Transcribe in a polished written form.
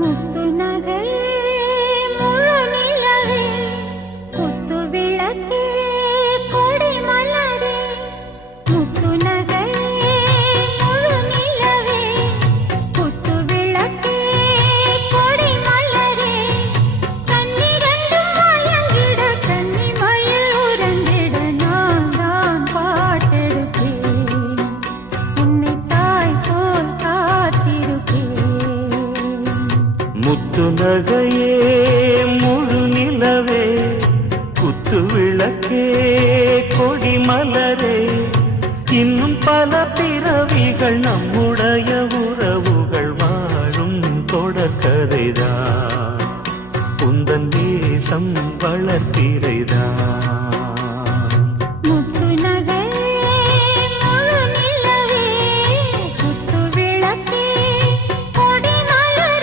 முத்து நகை முழு நிலவே குத்து விளக்கே கொடி மலரே முத்து நகை முழு நிலவே குத்து விளக்கே கொடி மலரே கண்ணிரண்டும் மயங்கிட கன்னி மயில் உறங்கிட நான் தான் பாட்டெடுப்பேன் உன்னை தாய் போல் காத்திருப்பேன் முத்து நகையே முழு நிலவே குத்து விளக்கே கொடி மலரே இன்னும் பல பிறவிகள் நம்முடைய உறவுகள் வாழும் தொடர்கதைதான் உந்தன் தேசம் வளர்த்திரைதான்